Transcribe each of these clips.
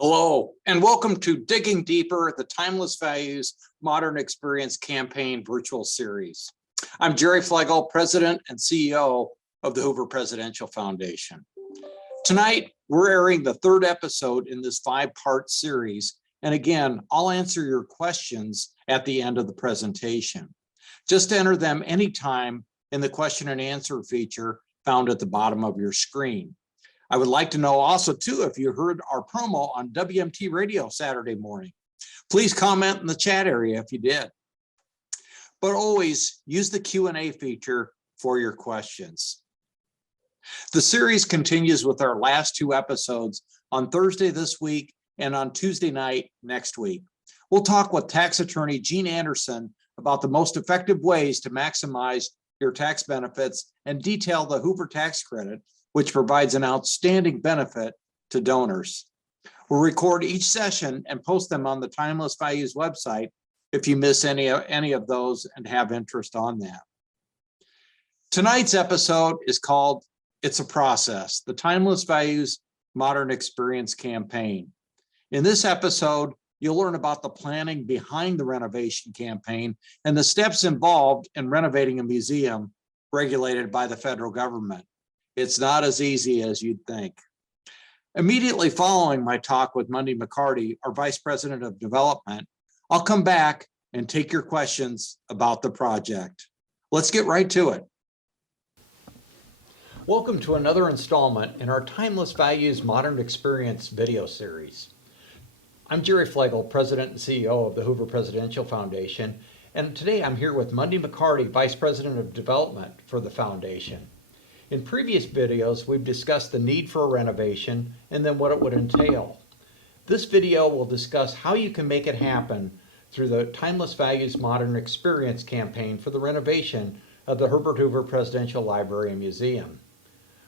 Hello, and welcome to Digging Deeper, the Timeless Values Modern Experience Campaign virtual series. I'm Jerry Fleagle, President and CEO of the Hoover Presidential Foundation. Tonight, we're airing the third episode in this five-part series. And again, I'll answer your questions at the end of the presentation. Just enter them anytime in the question and answer feature found at the bottom of your screen. I would like to know also too, if you heard our promo on WMT radio Saturday morning. Please comment in the chat area if you did. But always use the Q&A feature for your questions. The series continues with our last two episodes on Thursday this week and on Tuesday night next week. We'll talk with tax attorney Gene Anderson about the most effective ways to maximize your tax benefits and detail the Hoover Tax Credit, which provides an outstanding benefit to donors. We'll record each session and post them on the Timeless Values website if you miss any of those and have interest on that. Tonight's episode is called It's a Process, the Timeless Values Modern Experience Campaign. In this episode, you'll learn about the planning behind the renovation campaign and the steps involved in renovating a museum regulated by the federal government. It's not as easy as you'd think. Immediately following my talk with Mundi McCarty, our Vice President of Development, I'll come back and take your questions about the project. Let's get right to it. Welcome to another installment in our Timeless Values Modern Experience video series. I'm Jerry Fleagle, President and CEO of the Hoover Presidential Foundation, and today I'm here with Mundi McCarty, Vice President of Development for the Foundation. In previous videos, we've discussed the need for a renovation and then what it would entail. This video will discuss how you can make it happen through the Timeless Values Modern Experience campaign for the renovation of the Herbert Hoover Presidential Library and Museum.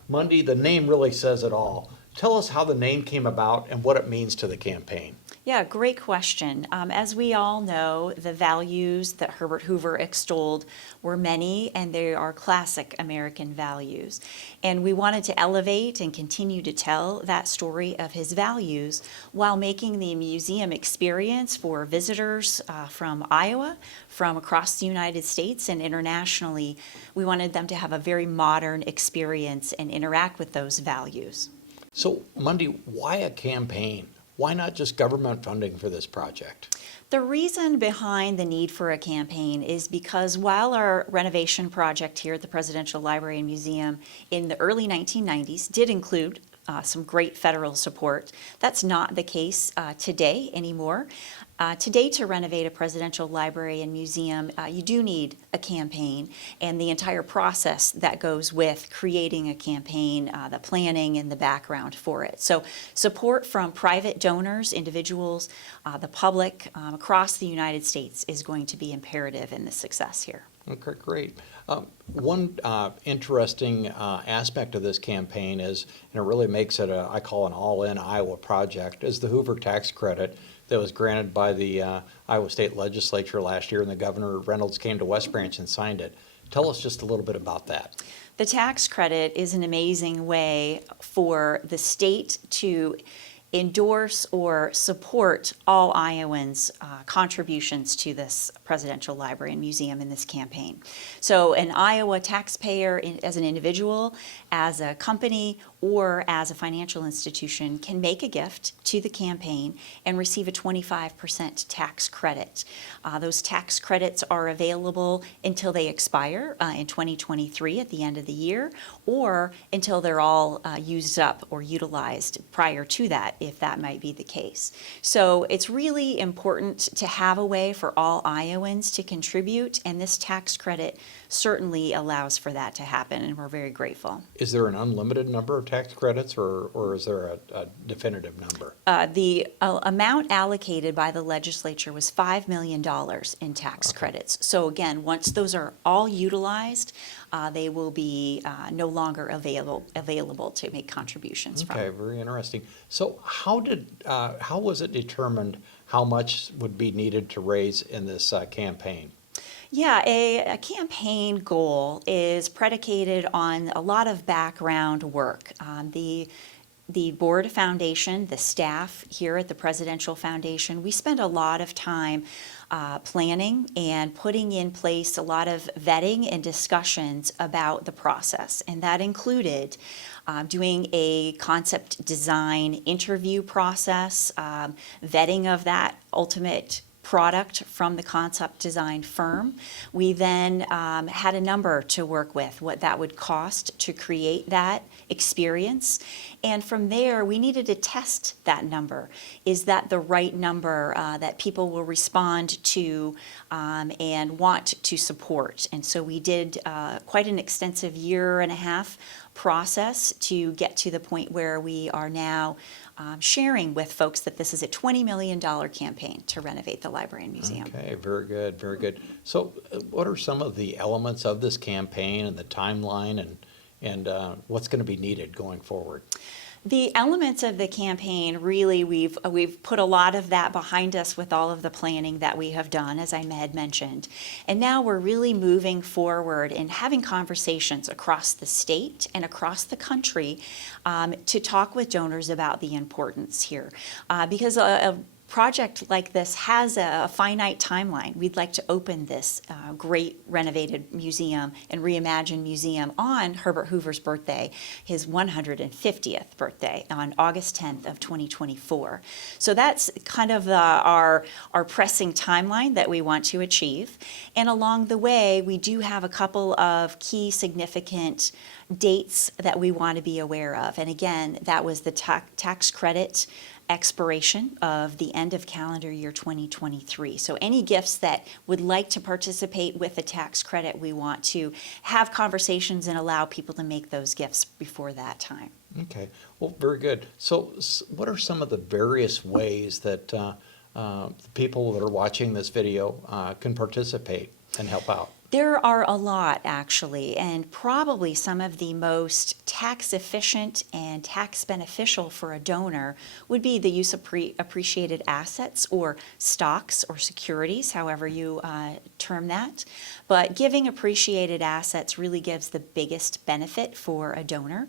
Mundi, the name really says it all. Tell us how the name came about and what it means to the campaign. Yeah, great question. As we all know, the values that Herbert Hoover extolled were many, and they are classic American values. And we wanted to elevate and continue to tell that story of his values while making the museum experience for visitors from Iowa, from across the United States and internationally. We wanted them to have a very modern experience and interact with those values. So, Mundi, why a campaign? Why not just government funding for this project? The reason behind the need for a campaign is because while our renovation project here at the Presidential Library and Museum in the early 1990s did include some great federal support, that's not the case today anymore. Today, to renovate a presidential library and museum, you do need a campaign and the entire process that goes with creating a campaign, the planning and the background for it. So support from private donors, individuals, the public across the United States is going to be imperative in the success here. Okay, great. One interesting aspect of this campaign is, and it really makes it I call an all-in Iowa project, is the Hoover Tax Credit that was granted by the Iowa State Legislature last year, and the Governor Reynolds came to West Branch and signed it. Tell us just a little bit about that. The tax credit is an amazing way for the state to endorse or support all Iowans' contributions to this Presidential Library and Museum in this campaign. So an Iowa taxpayer as an individual, as a company, or as a financial institution can make a gift to the campaign and receive a 25% tax credit. Those tax credits are available until they expire in 2023 at the end of the year, or until they're all used up or utilized prior to that, if that might be the case. So it's really important to have a way for all Iowans to contribute, and this tax credit certainly allows for that to happen, and we're very grateful. Is there an unlimited number of tax credits, or is there a definitive number? The amount allocated by the legislature was $5 million in tax credits. So again, once those are all utilized, they will be no longer available to make contributions from. Okay, very interesting. So how was it determined how much would be needed to raise in this campaign? Yeah, a campaign goal is predicated on a lot of background work. The the board foundation, the staff here at the Presidential Foundation, we spend a lot of time planning and putting in place a lot of vetting and discussions about the process. And that included doing a concept design interview process, vetting of that ultimate product from the concept design firm. We then had a number to work with, what that would cost to create that experience. And from there, we needed to test that number. Is that the right number that people will respond to and want to support? And so we did quite an extensive 1.5-year process to get to the point where we are now sharing with folks that this is a $20 million campaign to renovate the library and museum. Okay, very good, very good. So what are some of the elements of this campaign and the timeline and what's going to be needed going forward? The elements of the campaign, really, we've put a lot of that behind us with all of the planning that we have done, as I had mentioned. And now we're really moving forward and having conversations across the state and across the country to talk with donors about the importance here. Because a project like this has a finite timeline. We'd like to open this great renovated museum and reimagined museum on Herbert Hoover's birthday, his 150th birthday, on August 10th of 2024. So that's kind of our pressing timeline that we want to achieve. And along the way, we do have a couple of key significant dates that we want to be aware of. And again, that was the tax credit expiration of the end of calendar year 2023. So any gifts that would like to participate with the tax credit, we want to have conversations and allow people to make those gifts before that time. Okay, well, very good. So what are some of the various ways that the people that are watching this video can participate and help out? There are a lot, actually, and probably some of the most tax efficient and tax beneficial for a donor would be the use of appreciated assets or stocks or securities, however you term that. But giving appreciated assets really gives the biggest benefit for a donor.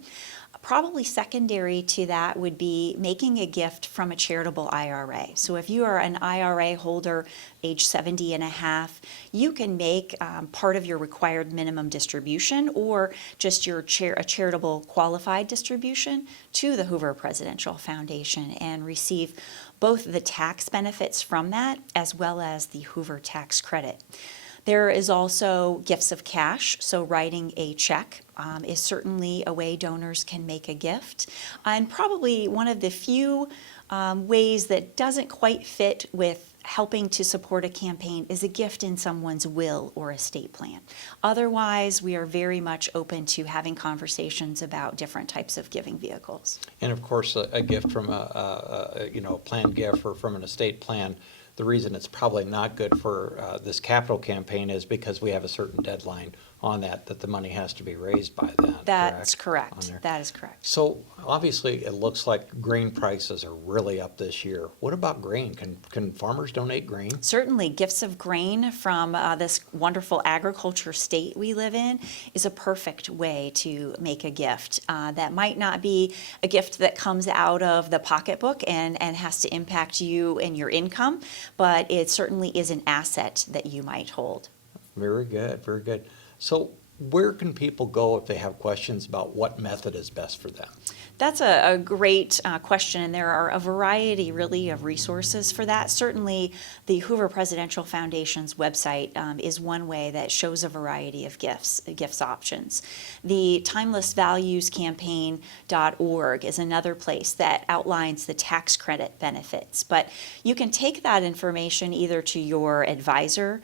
Probably secondary to that would be making a gift from a charitable IRA. So if you are an IRA holder, age 70 and a half, you can make part of your required minimum distribution or just your a charitable qualified distribution to the Hoover Presidential Foundation and receive both the tax benefits from that as well as the Hoover Tax Credit. There is also gifts of cash, so writing a check is certainly a way donors can make a gift. And probably one of the few ways that doesn't quite fit with helping to support a campaign is a gift in someone's will or estate plan. Otherwise, we are very much open to having conversations about different types of giving vehicles. And of course, a gift from a planned gift or from an estate plan, the reason it's probably not good for this capital campaign is because we have a certain deadline on that the money has to be raised by then. That's correct. That is correct. So obviously, it looks like grain prices are really up this year. What about grain? Can farmers donate grain? Certainly, gifts of grain from this wonderful agriculture state we live in is a perfect way to make a gift. That might not be a gift that comes out of the pocketbook and has to impact you and your income, but it certainly is an asset that you might hold. Very good, very good. So where can people go if they have questions about what method is best for them? That's a great question, and there are a variety, really, of resources for that. Certainly, the Hoover Presidential Foundation's website is one way that shows a variety of gifts options. The timelessvaluescampaign.org is another place that outlines the tax credit benefits. But you can take that information either to your advisor,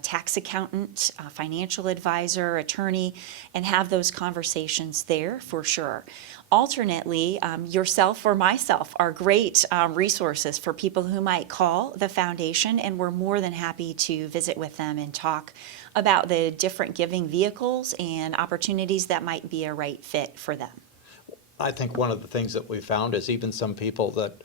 tax accountant, financial advisor, attorney, and have those conversations there for sure. Alternately, yourself or myself are great resources for people who might call the foundation, and we're more than happy to visit with them and talk about the different giving vehicles and opportunities that might be a right fit for them. I think one of the things that we found is even some people that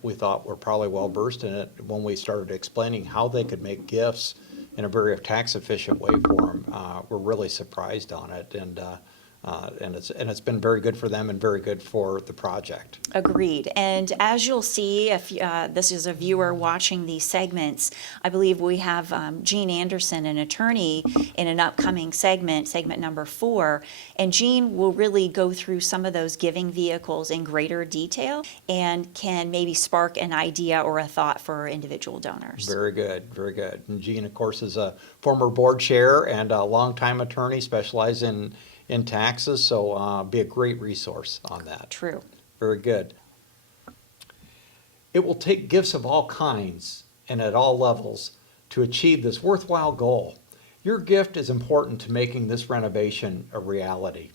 we thought were probably well versed in it, when we started explaining how they could make gifts in a very tax efficient way for them, were really surprised on it. And And it's been very good for them and very good for the project. Agreed. And as you'll see, if this is a viewer watching these segments, I believe we have Jean Anderson, an attorney, in an upcoming segment number 4. And Jean will really go through some of those giving vehicles in greater detail and can maybe spark an idea or a thought for individual donors. Very good, very good. And Jean, of course, is a former board chair and a longtime attorney specialized in taxes, so be a great resource on that. True. Very good. It will take gifts of all kinds and at all levels to achieve this worthwhile goal. Your gift is important to making this renovation a reality.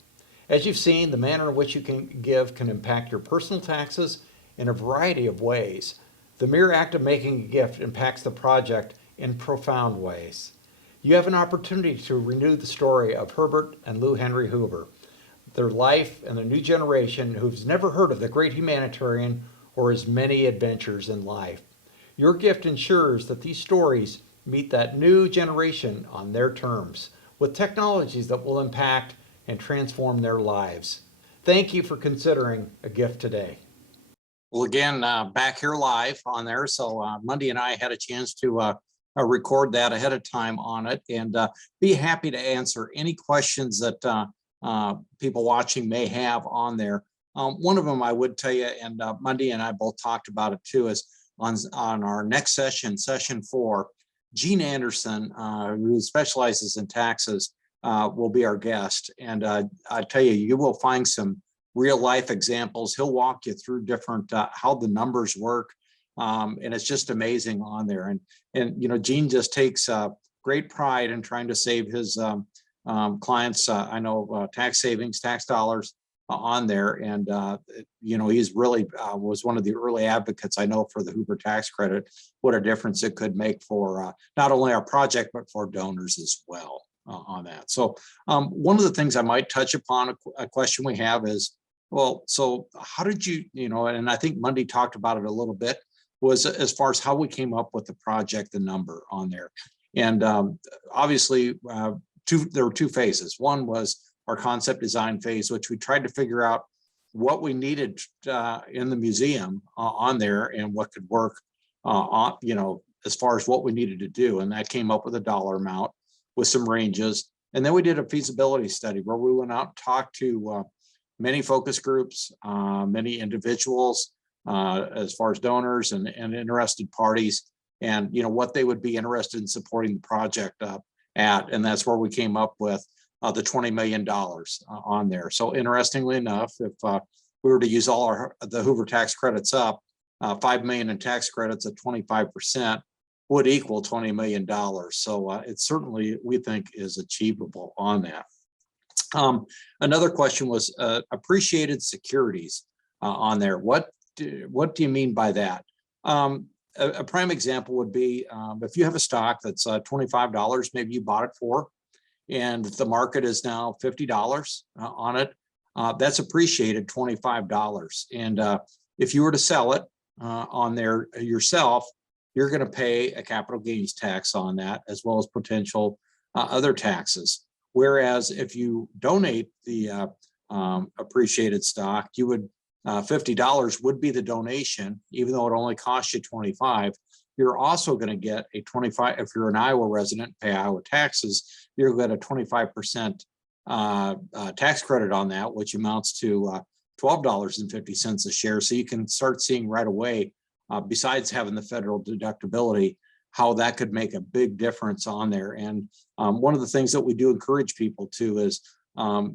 As you've seen, the manner in which you can give can impact your personal taxes in a variety of ways. The mere act of making a gift impacts the project in profound ways. You have an opportunity to renew the story of Herbert and Lou Henry Hoover, their life and the new generation who's never heard of the great humanitarian or his many adventures in life. Your gift ensures that these stories meet that new generation on their terms, with technologies that will impact and transform their lives. Thank you for considering a gift today. Well, again, back here live on there. So Mundi and I had a chance to record that ahead of time on it, and be happy to answer any questions that people watching may have on there. One of them I would tell you, and Mundi and I both talked about it too, is on our next session, session 4, Jean Anderson, who specializes in taxes, will be our guest. And I tell you, you will find some real life examples. He'll walk you through different, how the numbers work. And it's just amazing on there. And you know, Jean just takes great pride in trying to save his clients, I know, tax savings, tax dollars on there. And, you know, he's really was one of the early advocates, I know, for the Hoover Tax Credit, what a difference it could make for not only our project, but for donors as well on that. So one of the things I might touch upon, a question we have is, well, so how did you, you know, and I think Mundi talked about it a little bit, was as far as how we came up with the project, the number on there. And obviously, there were 2 phases. One was our concept design phase, which we tried to figure out what we needed in the museum on there and what could work on, you know, as far as what we needed to do. And that came up with a dollar amount with some ranges. And then we did a feasibility study where we went out and talked to many focus groups, many individuals, as far as donors and interested parties, and you know what they would be interested in supporting the project at, and that's where we came up with the $20 million on there. So interestingly enough, if we were to use all the Hoover tax credits up, 5 million in tax credits at 25% would equal $20 million. So it certainly, we think, is achievable on that. Another question was appreciated securities on there. What do you mean by that? A prime example would be if you have a stock that's $25, maybe you bought it for, and the market is now $50 on it, that's appreciated $25. And if you were to sell it on there yourself, you're going to pay a capital gains tax on that, as well as potential other taxes. Whereas if you donate the appreciated stock, you would $50 would be the donation, even though it only costs you $25. You're also going to get a 25. If you're an Iowa resident, pay Iowa taxes, you're going to get a 25% tax credit on that, which amounts to $12.50 a share. So you can start seeing right away, besides having the federal deductibility, how that could make a big difference on there. And one of the things that we do encourage people to is,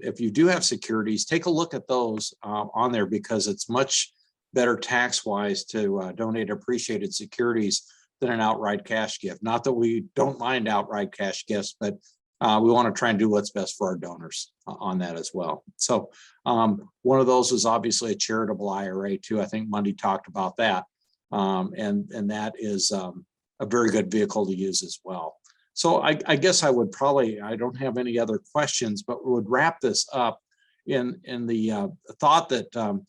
if you do have securities, take a look at those on there, because it's much better tax-wise to donate appreciated securities than an outright cash gift. Not that we don't mind outright cash gifts, but we want to try and do what's best for our donors on that as well. So one of those is obviously a charitable IRA too. I think Mundi talked about that. And that is a very good vehicle to use as well. So I guess I would probably, I don't have any other questions, but we would wrap this up in the thought that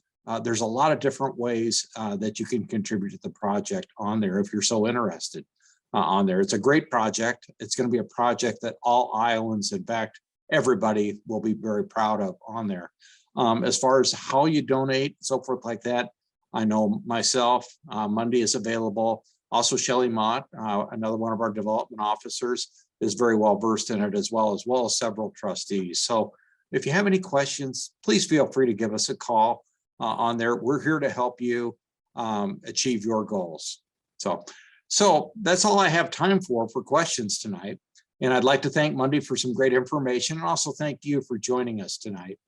there's a lot of different ways that you can contribute to the project on there if you're so interested on there. It's a great project. It's going to be a project that all Iowans, in fact, everybody will be very proud of on there. As far as how you donate, so forth like that, I know myself, Mundi is available. Also, Shelley Mott, another one of our development officers, is very well versed in it as well as several trustees. So if you have any questions, please feel free to give us a call on there. We're here to help you achieve your goals. So that's all I have time for questions tonight. And I'd like to thank Mundi for some great information, and also thank you for joining us tonight.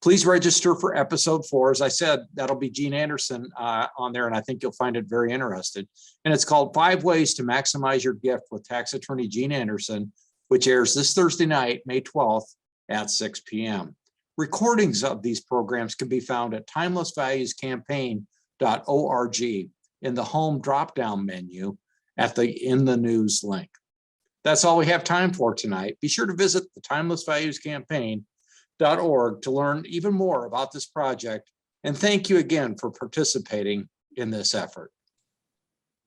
Please register for episode 4. As I said, that'll be Gene Anderson on there, and I think you'll find it very interesting. And it's called 5 Ways to Maximize Your Gift with Tax Attorney Gene Anderson, which airs this Thursday night, May 12th at 6 p.m. Recordings of these programs can be found at timelessvaluescampaign.org in the home drop-down menu in the news link. That's all we have time for tonight. Be sure to visit the timelessvaluescampaign.org to learn even more about this project. And thank you again for participating in this effort.